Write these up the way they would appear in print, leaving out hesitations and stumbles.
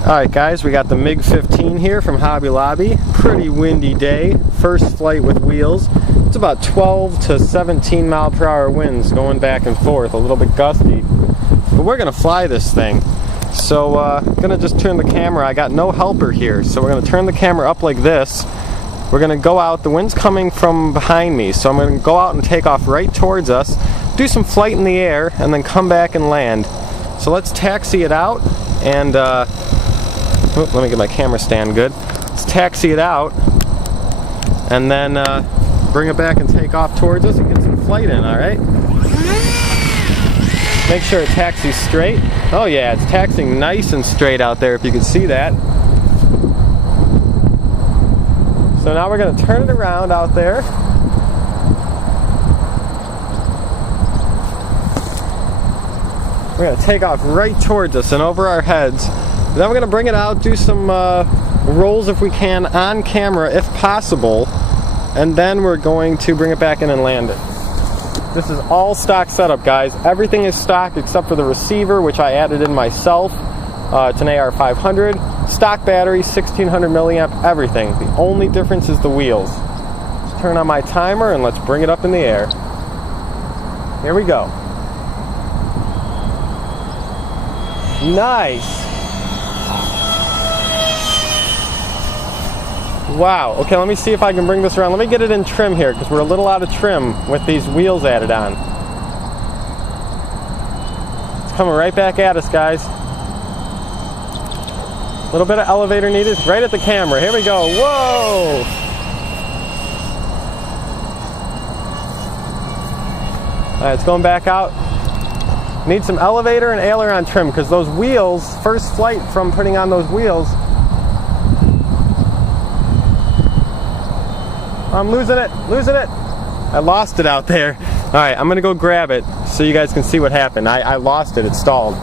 Alright guys, we got the Mig-15 here from Hobby Lobby. Pretty windy day. First flight with wheels. It's about 12 to 17 mile per hour winds going back and forth, a little bit gusty. But we're going to fly this thing. So I'm going to just turn the camera. I got no helper here, so we're going to turn the camera up like this. We're going to go out. The wind's coming from behind me, so I'm going to go out and take off right towards us, do some flight in the air, and then come back and land. So let's taxi it out, and let me get my camera stand good. Let's taxi it out, and then bring it back and take off towards us and get some flight in, alright? Make sure it taxis straight. Oh yeah, it's taxiing nice and straight out there, if you can see that. So now we're going to turn it around out there. We're going to take off right towards us and over our heads. Then we're going to bring it out, do some rolls if we can on camera if possible, and then we're going to bring it back in and land it. This is all stock setup, guys. Everything is stock except for the receiver, which I added in myself. It's an AR500. Stock battery, 1600 milliamp, everything. The only difference is the wheels. Let's turn on my timer and let's bring it up in the air. Here we go. Nice. Wow. Okay, let me see if I can bring this around. Let me get it in trim here because we're a little out of trim with these wheels added on. It's coming right back at us, guys. A little bit of elevator needed. Right at the camera. Here we go. Whoa! Alright, it's going back out. Need some elevator and aileron trim because those wheels, first flight from putting on those wheels, I'm losing it. I lost it out there. Alright, I'm going to go grab it so you guys can see what happened. I lost it. It stalled.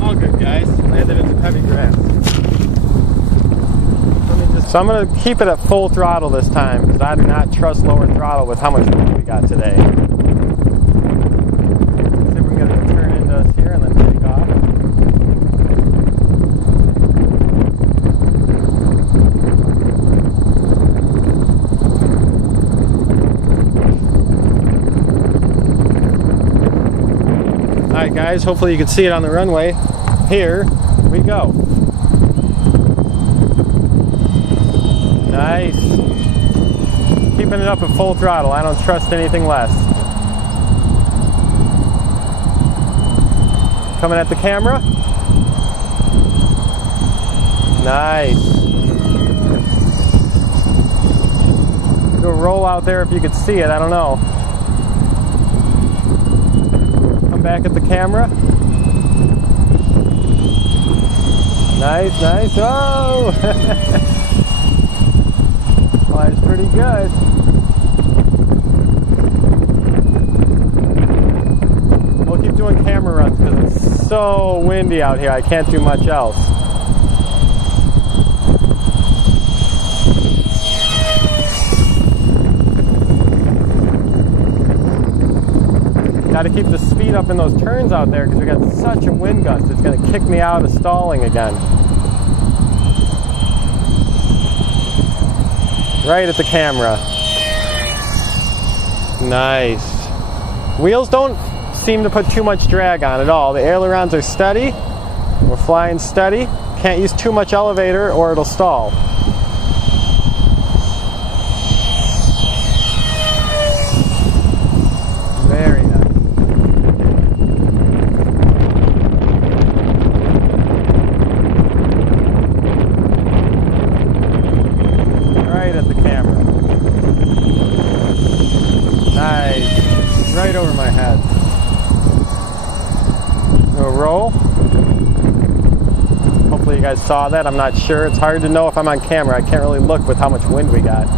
All good, guys. Landed in some heavy grass. So I'm going to keep it at full throttle this time because I do not trust lower throttle with how much wind we got today. Alright guys, hopefully you can see it on the runway. Here we go. Nice. Keeping it up at full throttle. I don't trust anything less. Coming at the camera. Nice. Do a roll out there if you could see it. I don't know. Back at the camera. Nice, nice. Oh! Flies pretty good. We'll keep doing camera runs because it's so windy out here. I can't do much else. Got to keep the speed up in those turns out there because we got such a wind gust. It's going to kick me out of stalling again. Right at the camera. Nice. Wheels don't seem to put too much drag on at all. The ailerons are steady. We're flying steady. Can't use too much elevator or it'll stall. Very nice. Nice. Right over my head. A roll. Hopefully you guys saw that. I'm not sure. It's hard to know if I'm on camera. I can't really look with how much wind we got.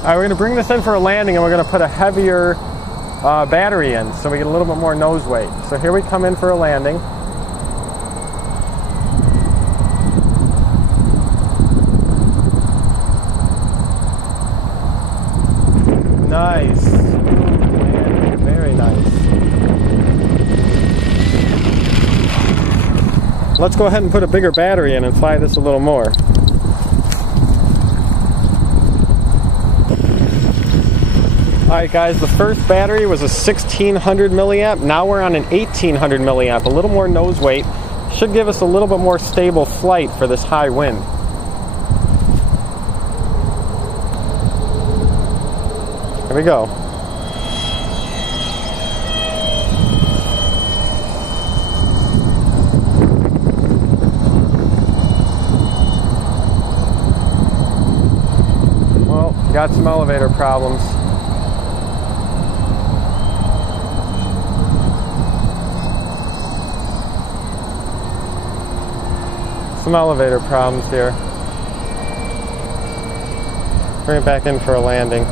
Alright, we're going to bring this in for a landing and we're going to put a heavier battery in so we get a little bit more nose weight. So here we come in for a landing. Nice. Very nice. Let's go ahead and put a bigger battery in and fly this a little more. Alright guys, the first battery was a 1600 milliamp. Now we're on an 1800 milliamp. A little more nose weight. Should give us a little bit more stable flight for this high wind. Here we go. Well, got some elevator problems. Some elevator problems here. Bring it back in for a landing.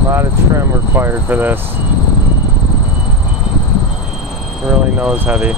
A lot of trim required for this. Really nose heavy.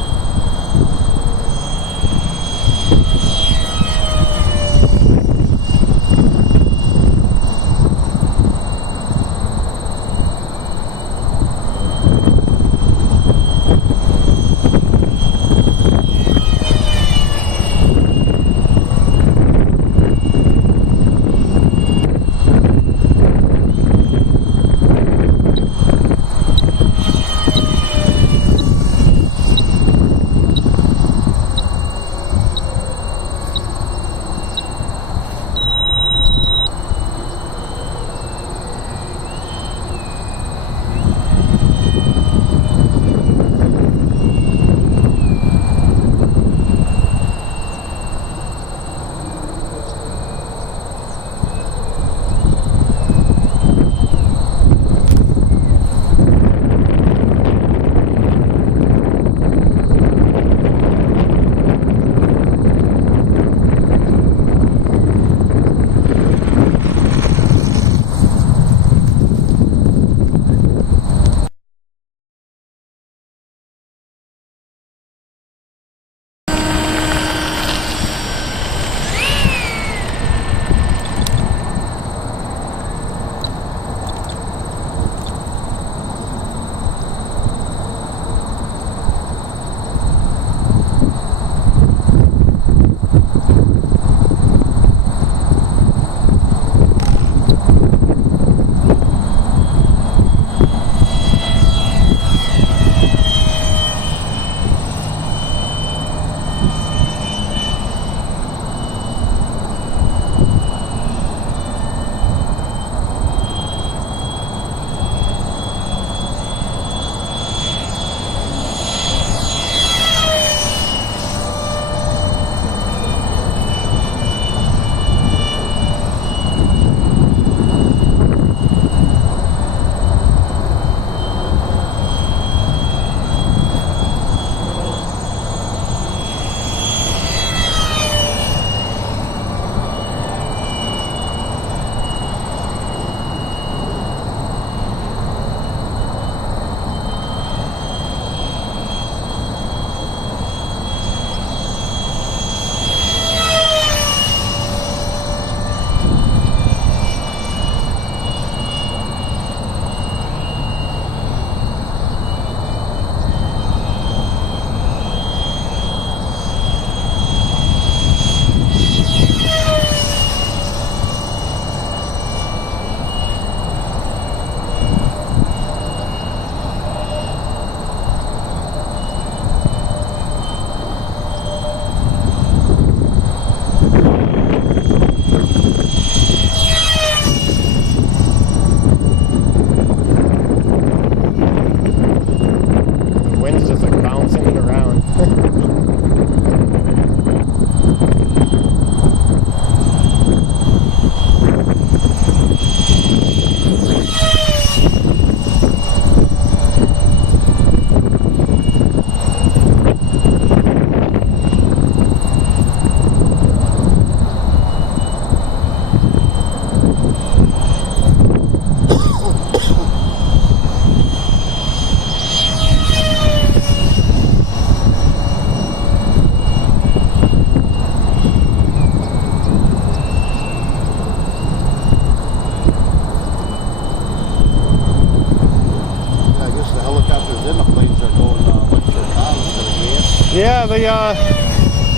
then the planes are going electric now instead of gas. Yeah,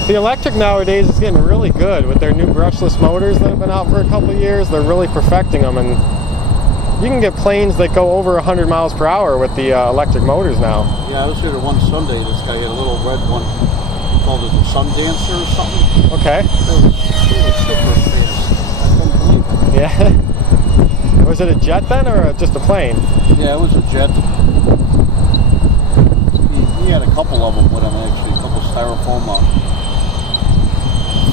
the electric nowadays is getting really good with their new brushless motors that have been out for a couple of years. They're really perfecting them, and you can get planes that go over 100 miles per hour with the electric motors now. Yeah, I was here one Sunday. This guy had a little red one. He called it the Sun Dancer or something. Okay. It was super fast. I couldn't believe it. Yeah. Was it a jet then, or just a plane? Yeah, it was a jet. He had a couple of them with him, actually. A couple of styrofoam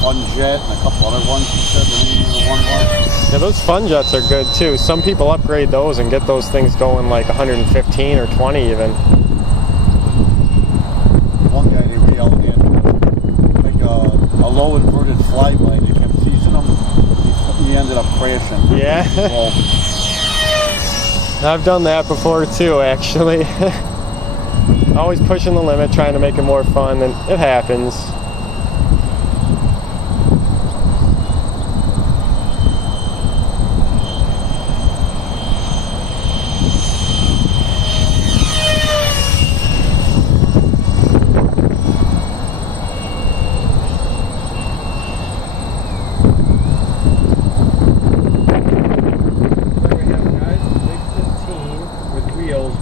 Fun Jet and a couple other ones, he said. The one was. Yeah, those Fun Jets are good too. Some people upgrade those and get those things going like 115 or 20 even. One guy they were yelling at, like a low inverted flyby. They kept teasing him. He ended up crashing. Yeah. I've done that before too, actually. Always pushing the limit, trying to make it more fun, and it happens.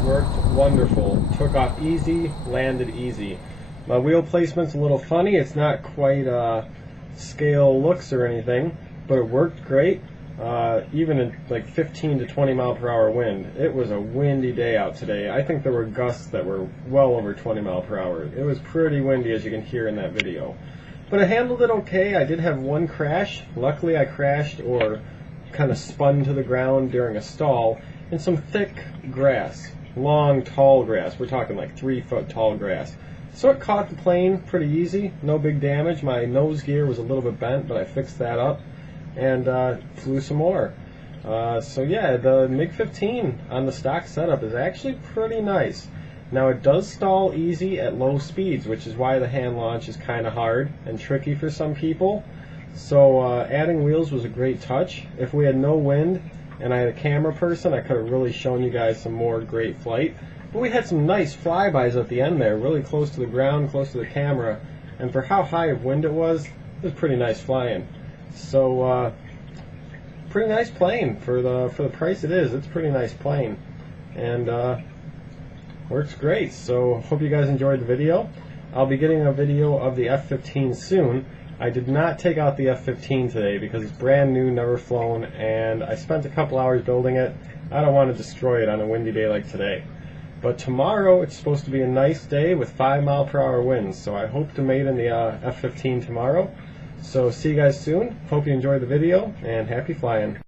Worked wonderful. Took off easy, landed easy. My wheel placement's a little funny. It's not quite scale looks or anything, but it worked great. Even in like 15 to 20 mile per hour wind. It was a windy day out today. I think there were gusts that were well over 20 mile per hour. It was pretty windy, as you can hear in that video. But I handled it okay. I did have one crash. Luckily I crashed or kind of spun to the ground during a stall in some thick grass. Long, tall grass. We're talking like 3 foot tall grass. So it caught the plane pretty easy. No big damage. My nose gear was a little bit bent, but I fixed that up and flew some more. So yeah, the Mig-15 on the stock setup is actually pretty nice. Now it does stall easy at low speeds, which is why the hand launch is kind of hard and tricky for some people. So adding wheels was a great touch. If we had no wind and I had a camera person, I could have really shown you guys some more great flight. But we had some nice flybys at the end there, really close to the ground, close to the camera. And for how high of wind it was pretty nice flying. So pretty nice plane for the price it is. It's a pretty nice plane, and works great. So hope you guys enjoyed the video. I'll be getting a video of the F-15 soon. I did not take out the F-15 today because it's brand new, never flown, and I spent a couple hours building it. I don't want to destroy it on a windy day like today. But tomorrow it's supposed to be a nice day with 5 mile per hour winds, so I hope to maiden the F-15 tomorrow. So see you guys soon. Hope you enjoyed the video, and happy flying.